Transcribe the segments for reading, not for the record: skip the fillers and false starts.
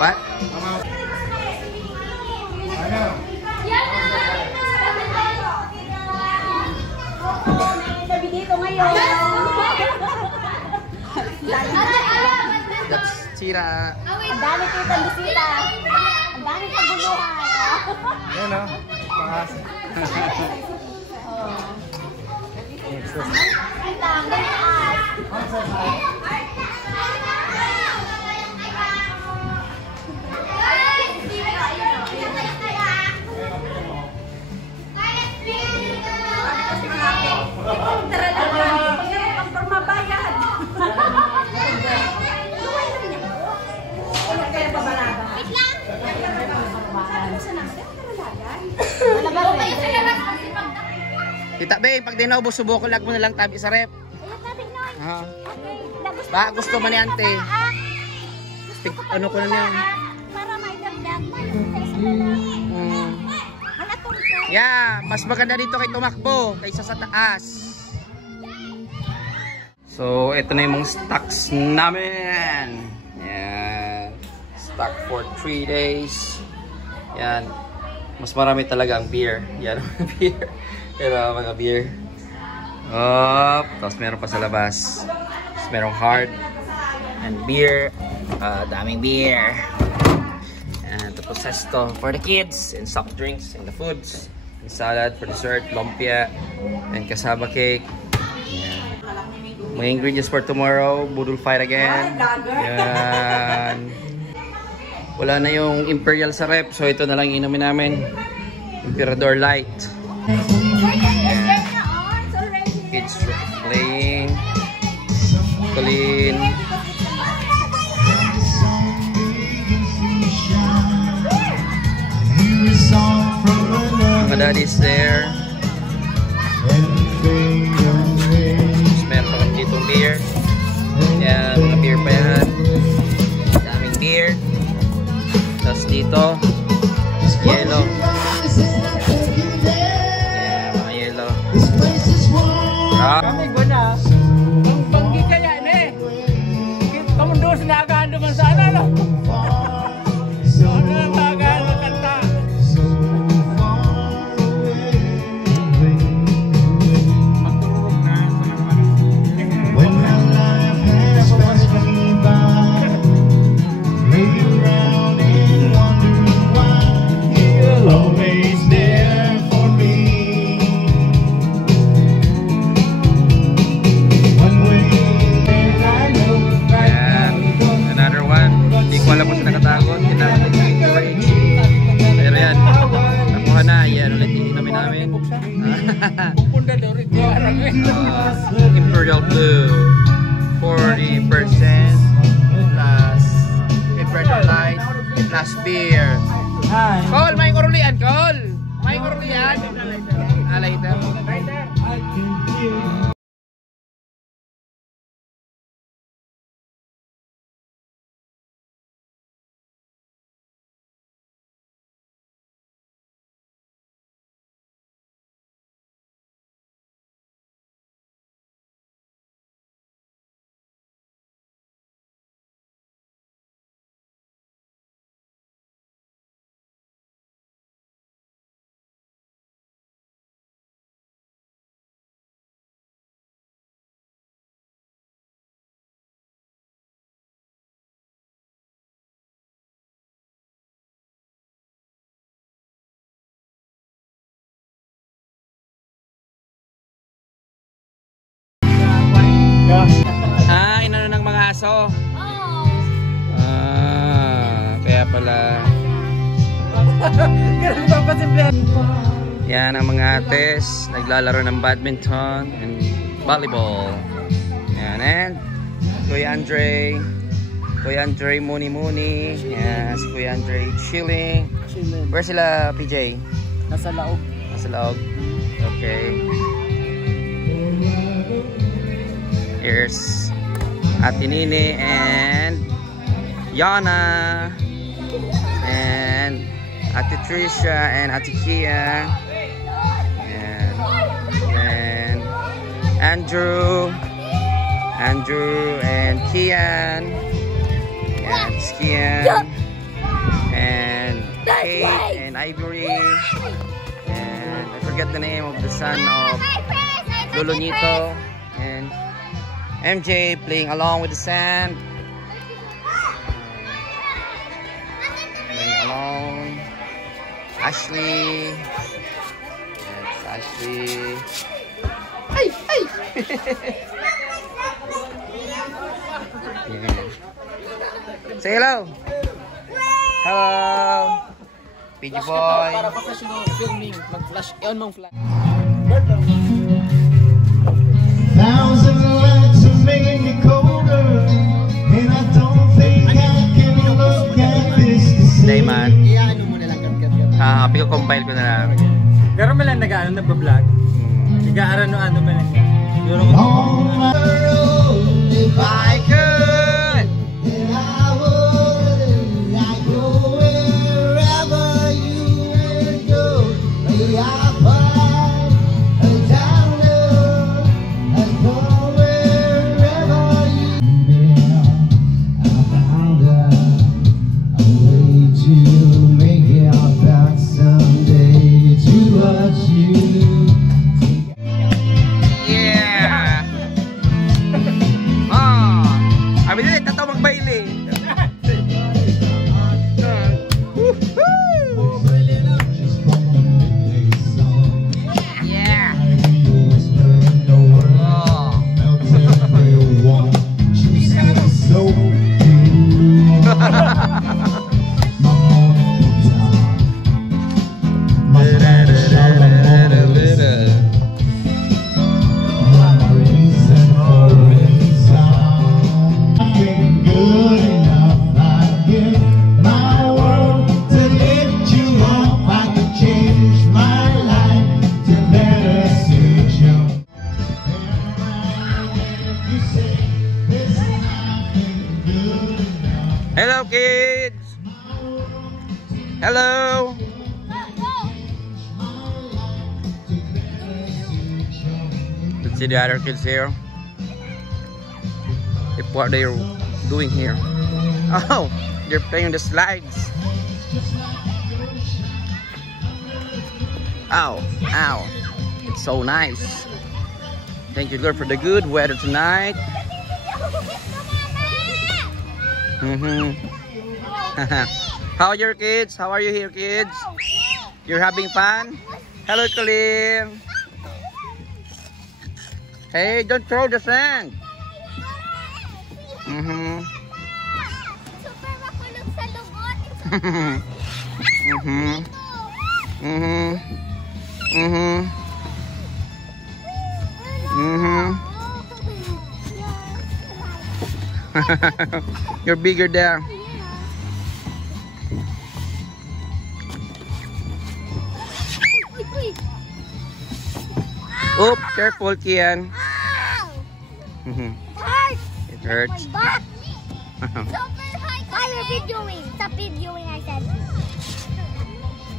What? Dito ngayon. That's Chira. Ang dami kitang bisita. Ang dami kaguluhan. Yan o. Pangas. Tita Beng, pag di naubos, subukulag mo na lang tabi sa rep. Ba, gusto man ni ante. Ano ko na niya? Para may dagdag. Yeah, mas maganda dito kay tumakbo kaysa sa taas. So, ito na yung mga stocks namin. Yan. Stock for 3 days. Yan. Mas marami talaga ang beer. Yan, beer. Pero mga beer. Oh, tapos meron pa sa labas. Tapos merong hard and beer. Daming beer. And tapos sesto for the kids and soft drinks and the foods. And salad for dessert, lumpia and cassava cake. Yan. Mga ingredients for tomorrow. Budol fight again. Yan. Wala na yung Imperial sa rep, so ito na lang inumin namin. Emperador Light. Kids playing. Clean. Mga daddy's there. Meron pa kami ditong beer. Yan, mga beer pa yan. Daming beer. Tapos dito, yellow. Yeah, mga yellow. Kami ko na. Ang panggi kaya ni. Kamu doon sinagaan naman sana no. Doon na nagaan na kanta. Magtururog na. When my life has passed me by, looking around and wondering why you're always there for me. One way and I know right Yan, another one. Hindi ko alam kung saan nakatagot. Kailangan ng storage. Pero yan, nakuha na. Yan, ulit inumin namin. Punda daw rin. Imperial Blue 40% plus Imperial Light plus beer. Cole, may ngurulian, Cole! May ngurulian! Later. Inano ng mga aso? Kaya pala. Yan ang mga ates. Naglalaro ng badminton and volleyball. Yan, and Kuya Andre. Kuya Andre muni-muni. Yan, si Kuya Andre chilling. Where sila, PJ? Nasa laog. Nasa laog. Okay. Here's Ate Nini and Yana and Ate Trisha and Ate Kia and Andrew and Kian and Kian Kate and Ivory. And I forget the name of the son of Lolonito. And MJ playing along with the sand. Playing along. Ashley. Yes, Ashley. Hey, hey. Yeah. Say hello. Hello. PG boy. Para professional filming, mag-flash, on mong flash. Thousand lights are making me colder, and I don't think I can look at this the same. Dayman. Iyaano mo na lang gab-gab. Compile ko na lang. Pero may lang nag-ano, nagpa-vlog. Nag-aarano-ano ba lang. Siguro ko. On my road, if I could. then I would, I'd go wherever you would go. May I find a download and go wherever you will. I found a way to make it back someday to watch you. Yeah. Abi dili tato magbaile. Yeah. Hello kids. Hello. Let's see the other kids here. If what they're doing here. Oh, they're playing the slides. Ow, ow. It's so nice. Thank you, Lord, for the good weather tonight. How are your kids? How are you here, kids? You're having fun? Hello, Kalim. Hey, don't throw the sand. Super makulog sa lubot. You're bigger there. Oh, careful, Kian. It hurts. Back. Super high. Stop videoing. Stop videoing, I said.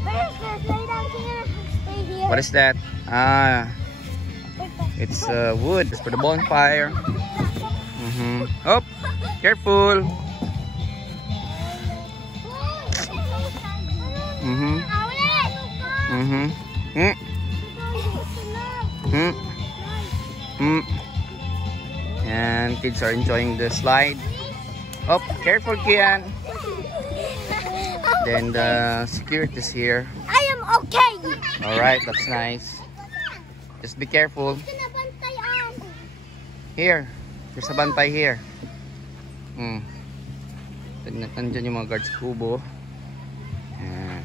Where's this? Lay down here. Stay here. What is that? Ah, it's wood. It's for the bonfire. Oh, careful. And kids are enjoying the slide. Oh, careful, Kian. Then the security is here. I am okay. All right, that's nice. Just be careful. Here, there's a bantay here. Nandiyan yung mga guards kubo. Ayan.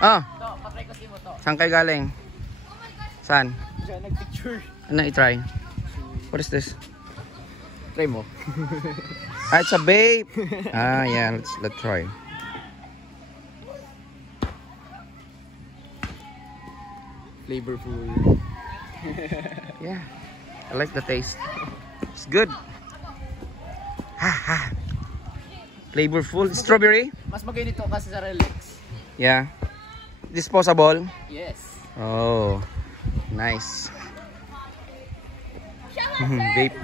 Ah, saan kayo galing? Saan? Diyan, nag-picture. Ano i-try? What is this? Try mo. Ah, it's a babe. Ah, yeah, let's try. Flavorful. Yeah, I like the taste. It's good. Ha ha. Flavorful. Strawberry? Mas maginito kasi sa Relax. Yeah. Disposable? Yes. Oh, nice. Vape.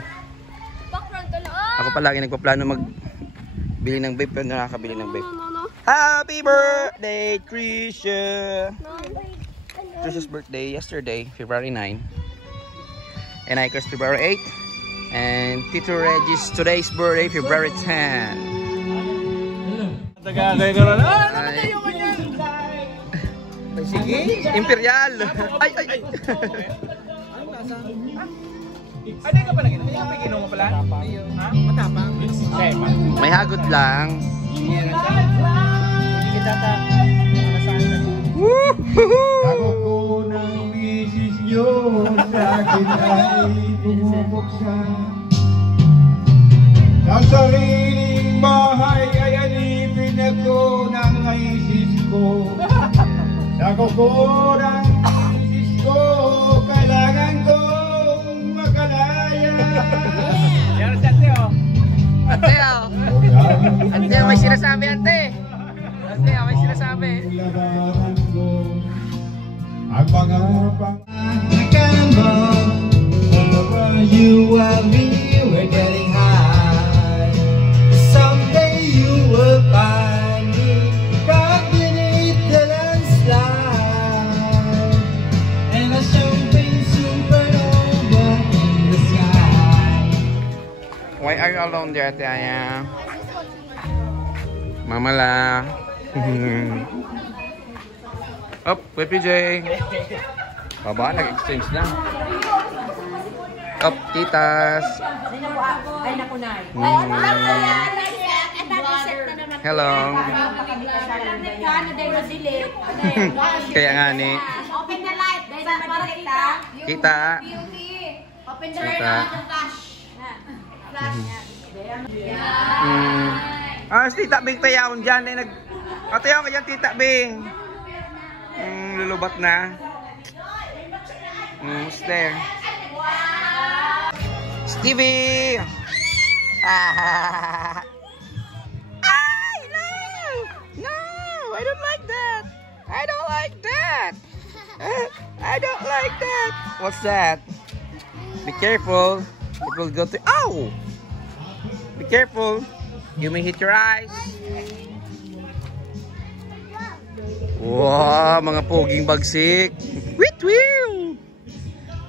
Ako palagi nagpaplano magbili ng vape pero nakakabili ng vape. Happy birthday, Trisha! Trisha's birthday yesterday, February 9. And Ika's February 8. And Tito Reggie's today's birthday, February 10. Tagagay ka rin. Namatay mo yan! Sige, Imperial! Ay! Ano ka pala gano'n? May ginom mo pala? Ha? Matapang? May hagod lang. Hindi kita Ako ko ng misis nyo sa akin ay bumubuksan. Sa sariling bahay ay alipin ako ng misis ko. Sa kuko ng misis ko, kailangan kong makalaya. Yan si ate oh. Ante, Ante, may sinasabi, Ante. Ante, may sinasabi. Labanan ko ang mga pangakama. Whenever you and me were getting high, someday you will find me right beneath the landslide, and a jumping supernova in the sky. Why are you alone there, Ate Aya? Mama la. Up, wait, PJ. Baba, nag-exchange na. Up, titas. Hello. Kaya nga ni. Open the light. Para kita. Kita. Open the light. Si Tita Bing tayawon dyan. Katayaw ka dyan, Tita Bing. Lulubat na. Stare. Stevie! Ay, no! No! I don't like that! I don't like that! I don't like that! What's that? Be careful. It will go to... Ow! Be careful. You may hit your eyes. Wow, mga poging bagsik. Wit-wiw!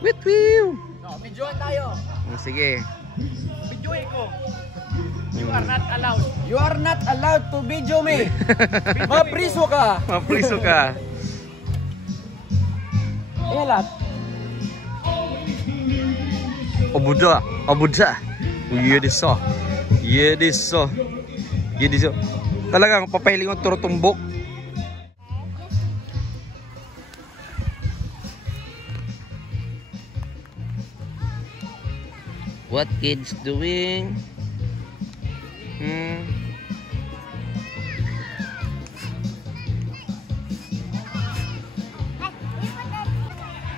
Wit-wiw! No, videoan tayo. Sige. Videoin ko. You are not allowed. You are not allowed to video me. Mapriso ka. Mapriso ka. Elat. Obuda. Obuda. Yediso. Yediso. Yediso. Talagang papailing ang turutumbok. What kids doing?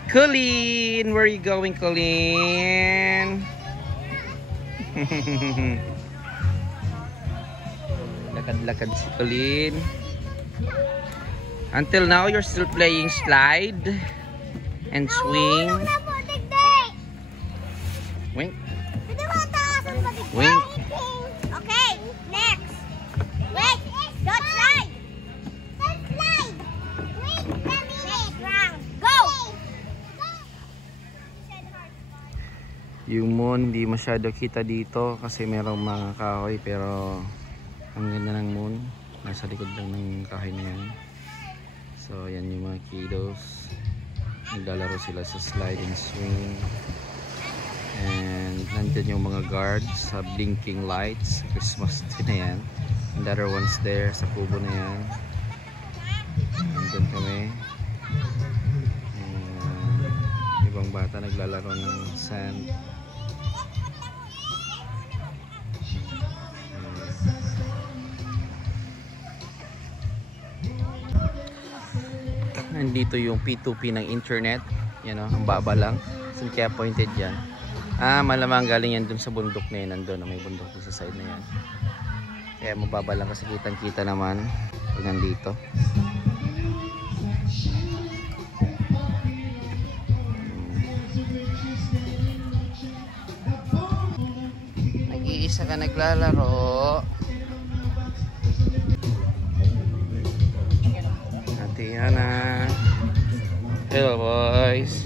Colleen, where are you going, Colleen? Lakad-lakad si Colleen. Until now, you're still playing slide and swing. Wink. Wink. Okay, next. Wait, don't slide. Don't slide. Wait, next round. Go. Yung moon, hindi masyado kita dito kasi merong mga kahoy, pero ang ganda ng moon. Nasa likod lang ng kahoy na yan. So, yan yung mga kiddos. Naglalaro sila sa slide and swing. And nandyan yung mga guards sa blinking lights. Christmas tree na yan. And the other one's there sa kubo na yan. Nandun kami. And ibang bata naglalaro ng sand. Nandito yung P2P ng internet. Yan o, ang baba lang. So, kaya pointed yan. Malamang galing yan dun sa bundok na yan. Nandun, may bundok dun sa side na yan. Kaya mababa lang kasi kitang-kita naman pag nandito. saka naglalaro. Ate Yana. Hello boys.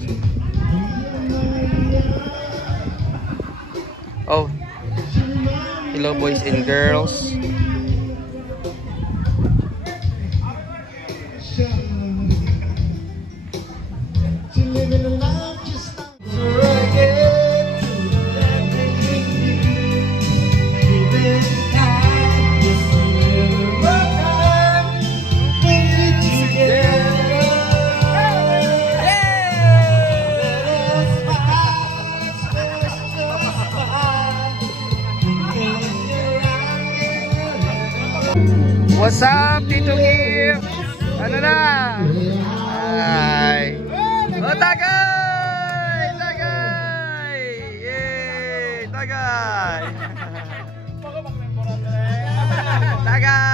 Oh, hello boys and girls. What's up, Tito Kim? Ano na? Ay. Oh, Tagay! Tagay! Yay! Tagay! Tagay!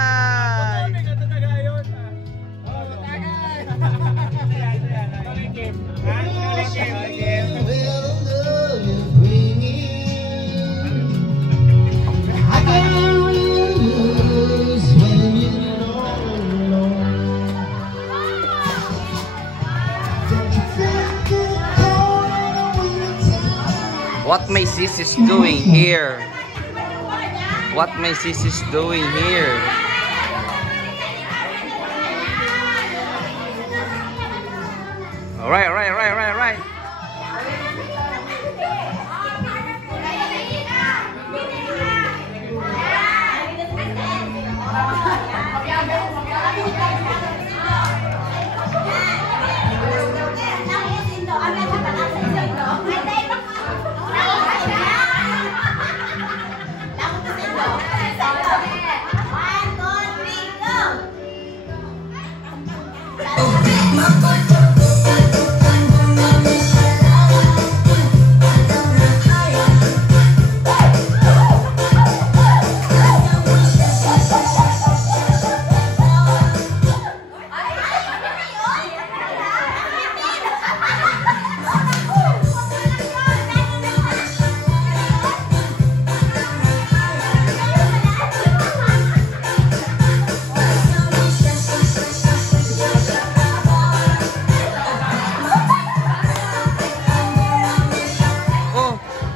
What my sis is doing here? What my sis is doing here? All right.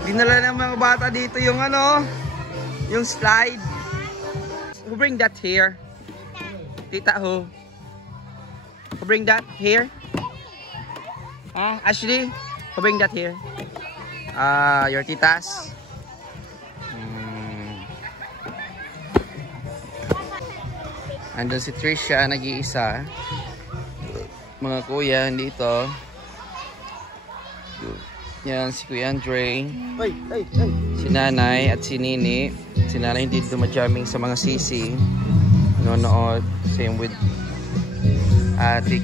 Dinala ng mga bata dito yung ano, yung slide. Who bring that here? Tita who? Who bring that here? Ashley? Who bring that here? Your titas? Andun si Trisha, nag-iisa. Mga kuya dito. Yan, si Kuya Andre, si Nanay at si Nini. Si Nanay hindi dumajamming sa mga sisi. Nonood. Same with Ate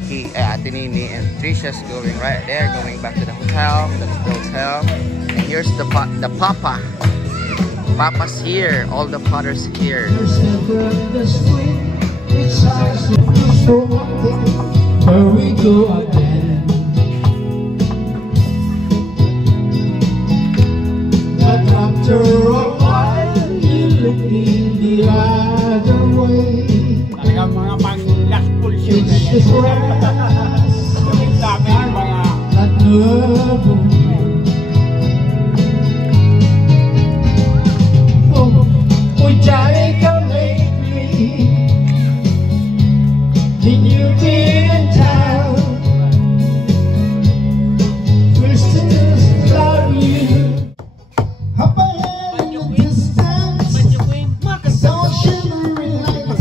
Nini. And Trisha's going right there, going back to the hotel. That's the hotel. And here's the Papa. Papa's here. All the fathers here. Where we go again. But after a while, you look in the other way. Talagang mga pang-last pulsyon na It's the grass that never moves. Oh, we jolly come lately. Did you be in town? We'll still love you. Up ahead in the distance, don't shimmering lights.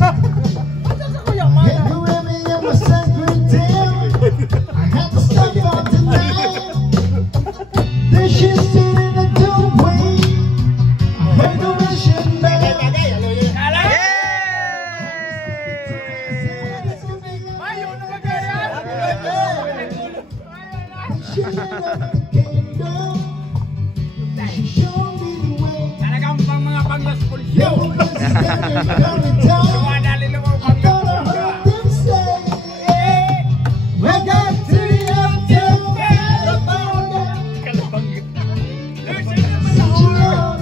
Can you hear me in my sacred town? I had to stop for tonight. There she's sitting in the doorway. I heard the wishing bell. Talagang pang mga pang-last pulsyon. Dumadali lang ako pag-last.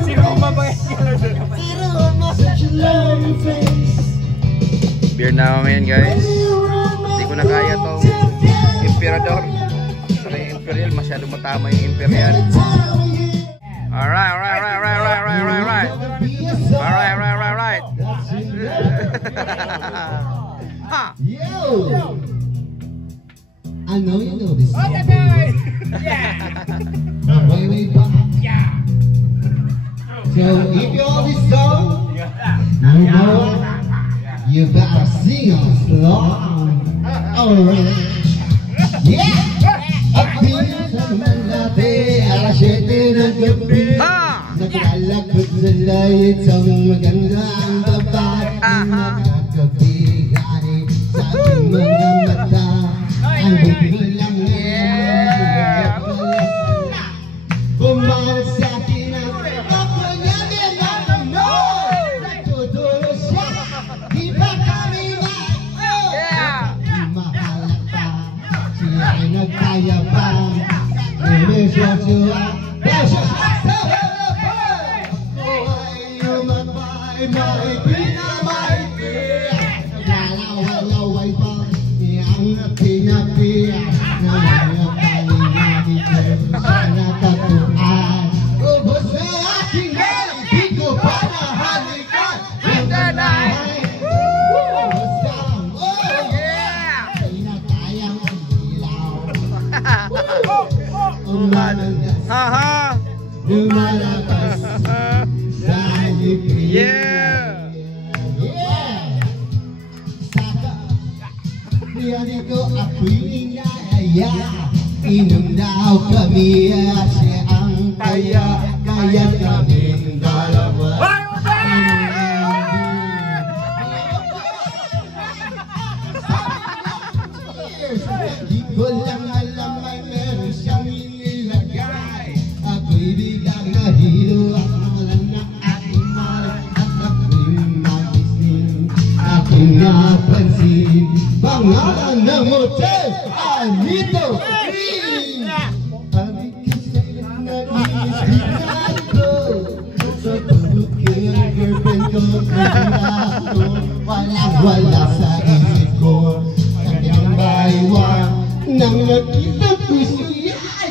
Sino ang babae? emperador. Sa imperial, masyado matama yung imperial. Alright. Yo! I know you know this song. Way back. So if you know this song, you know you better sing along. Alright. Yeah! Alas 7 ng gabi, naglalakad sa layit sa magandang babae. Nakakabigani sa aking mga mata. Ang biglang bumalag sa akin ang kapanyanin na nagtuturo siya. Di ba kami mahalak pa? Siya ay nagkaya pa. Measure to precious harapan. Lumabay, may pinamay. Lalaway pa ang pinapi. Nangyapalingani ko sa natatuan. Ubos na aking hali, di ko pa nahalikan. Nandanay, ubos ka, oh yeah. Pinatayang ang ilaw. Lumalabas sa ngipin. Yeah! Saka niyari ko ako'y inaya. Inom daw kami at siya ang kaya. Kaya kaming dalawa. Di ko lang alam ay meron siyang inilagay. Ako'y biglang nahilo at nakalan na aking marik. At ako'y magising, aking napansin pangalan ng motel, Anito Green. Sabi ko sa'yo nag-iisipan ko sa tubukin ang girlfriend ko. Walang-wala sa isip ko. Kanyang baywa nang nakita ko siya ay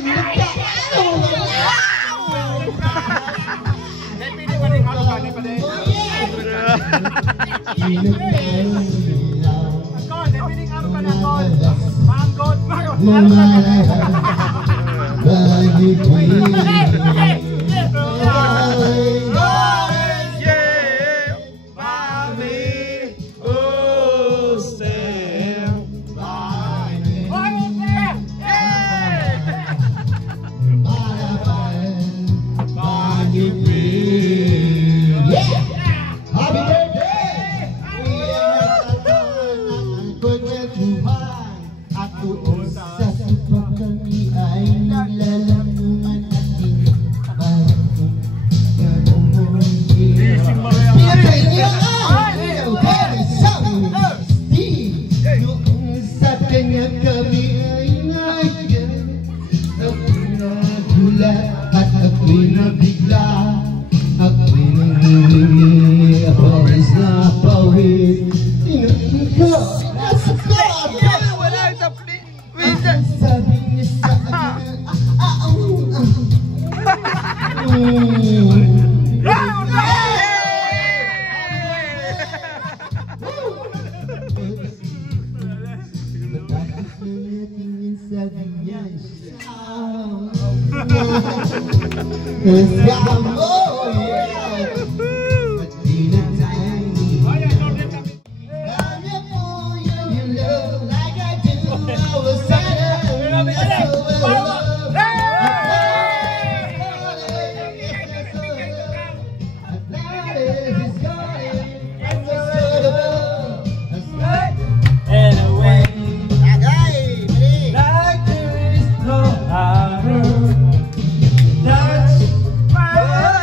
That's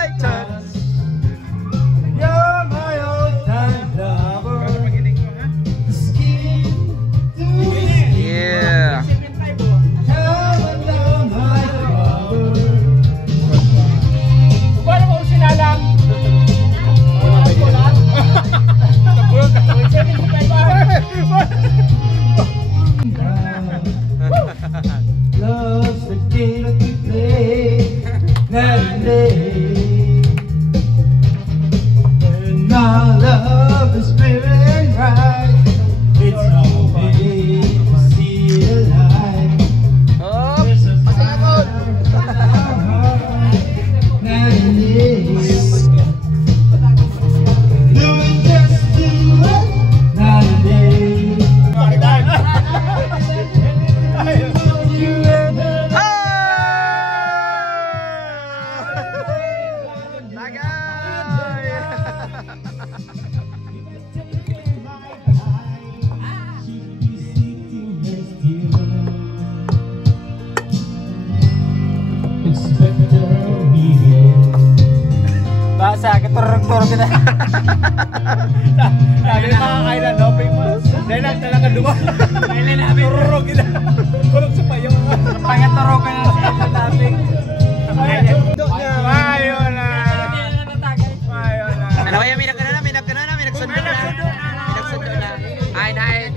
sa akin, turog-turog kita. Sabi ng mga kailan, no? Famous. Dahil lang talaga duwa. Kailan namin. Turog kita. Turog sa payo. Pangaturog ka na sa kailan namin. Mayo na. Ano kaya, may nagsundo na. May nagsundo na. Ay, nai.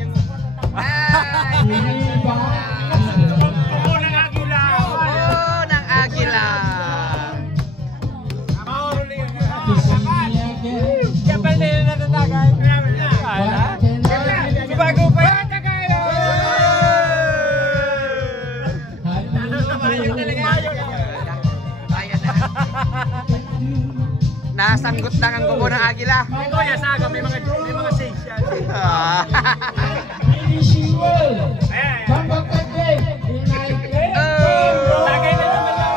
Nasanggot lang ang kubo ng agila. May kuya saga, may mga sage yan. Come back again. Tagay na naman lang.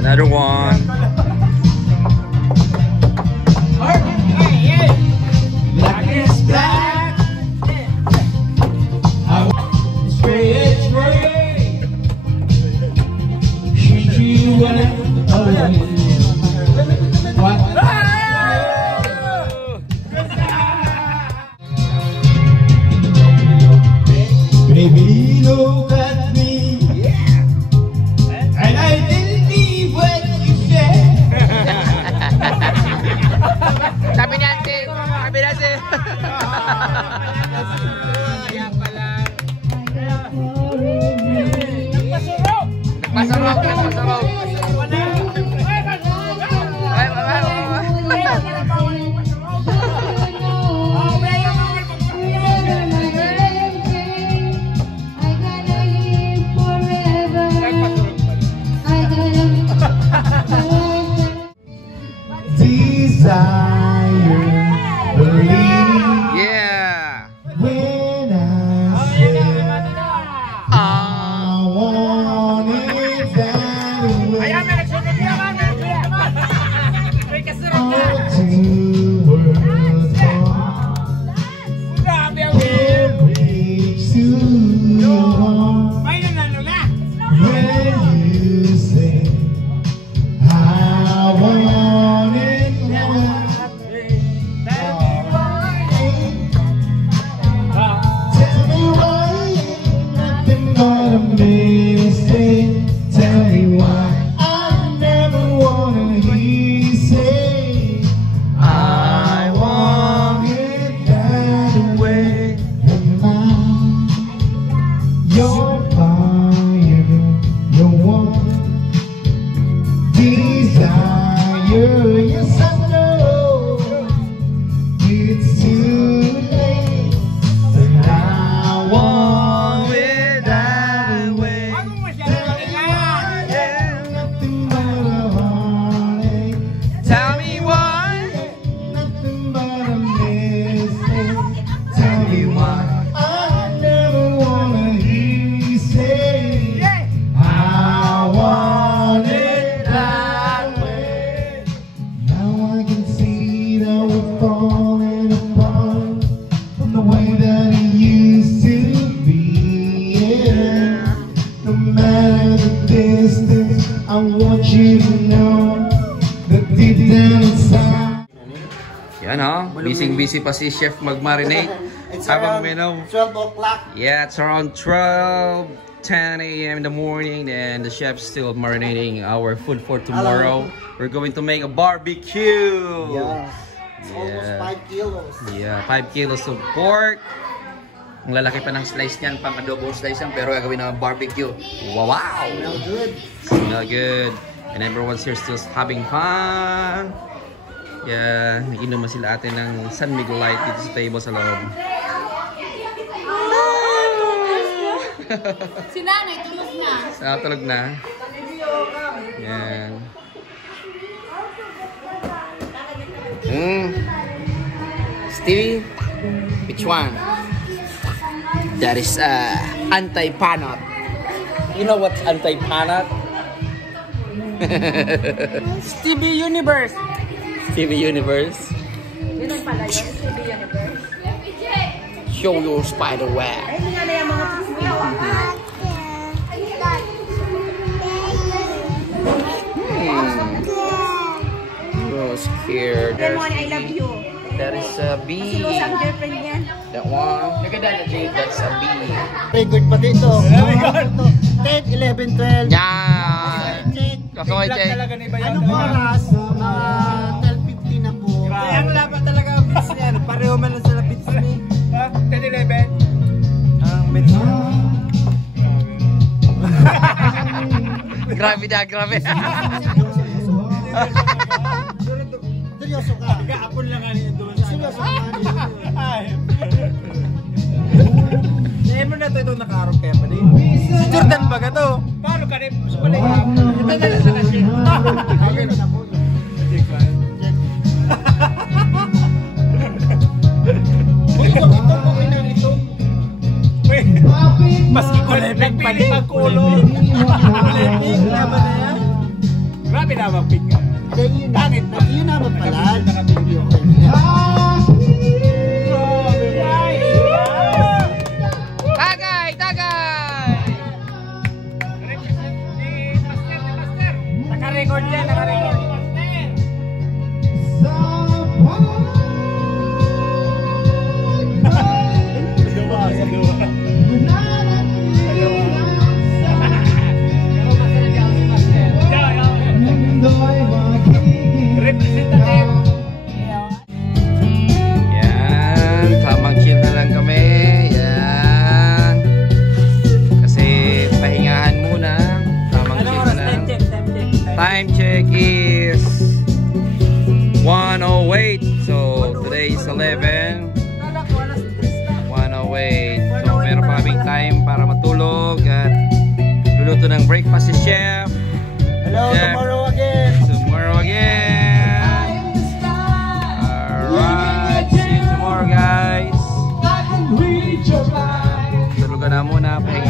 Another one. Black is black. It's gray. She went away. What? Baby, look at me. And I didn't believe what you said. Sabi ni ate. Sabi na si. Nagpasurog. Desire, believe. Yeah. When I say I want it that way. All two worlds apart. Can't reach to your heart. When you say I want it that way. Tell me why nothing but a mistake. Tell me why I never wanna hear you say I want it that way. You're fire, you're warm desire. Yes, I know it's too late, but I want it that way. Nothing but a heartache. Tell me why. Nothing but a mistake. Tell me why I never wanna hear you say I want it that way. Now I can see that we're falling apart from the way that it used to be. Yeah. No matter the distance, I want you to know that deep down inside. Yan ha. Busy pa si Chef mag-marinate. Habang minom. 12 o'clock. Yeah, it's around 10 a.m. in the morning, and the chef's still marinating our food for tomorrow. We're going to make a barbecue. Yeah. It's almost 5 kilos. Yeah, 5 kilos of pork. Ang lalaki pa ng slice niyan, pang adobong slice yan, pero gagawin na barbecue. Wow! Smell good. Smell good. And everyone's here still having fun. Yeah, nag-inom na sila ate ng San Miguelite dito sa table sa loob. Si nanay, tulog na. Tulog na. Yan. Stevie, which one? That is anti-panot. You know what's anti-panot? Stevie Universe. TV Universe. Yun ang pala yun, TV Universe. Show your spider web. Ay, hindi nga na yung mga Oh, scared. Yan mo, I love you. That is a bee. Sino sa girlfriend niyan? That one. That's a bee. Very good pa dito. Very good. 10, 11, 12. Yan. Check. Kasoy, Black Jay. talaga ni Bayaw. Anong oras? 12:50 na po. Grabe. Ang laban talaga ang beats niya. Pareho man lang sila beats niya. 10-11. Ang beats niya. Grabe na, grabe. Seryoso ka. Kaapon lang nga niya doon sa Seryoso ka. Ay. Sabi mo na ito nakaarap kaya pa rin. Si Jordan ba ka to? Paano ka rin? Gusto pala yung ito na lang sa kasi. Ayun na po. Ito, okay na ito. Wait. Maski kulepek pa rin magkulo. Kulepek, laban na yan. Grabe na mag-pick ka. Yun naman pala. Tagay, tagay. Naka-record yan, naka-record. Representative. Yan, tamang chill na lang kami. Yan. Kasi pahingahan muna. Tamang Ano chill oras? na lang. Time check, time check. Time check is 1:08. So today is 11. 1:08. So meron pa kaming time para matulog at luluto ng breakfast si Chef. Hello, Yeah. tomorrow again. Tomorrow again. Alright. See you tomorrow, guys. Tulugan na muna. Pahinga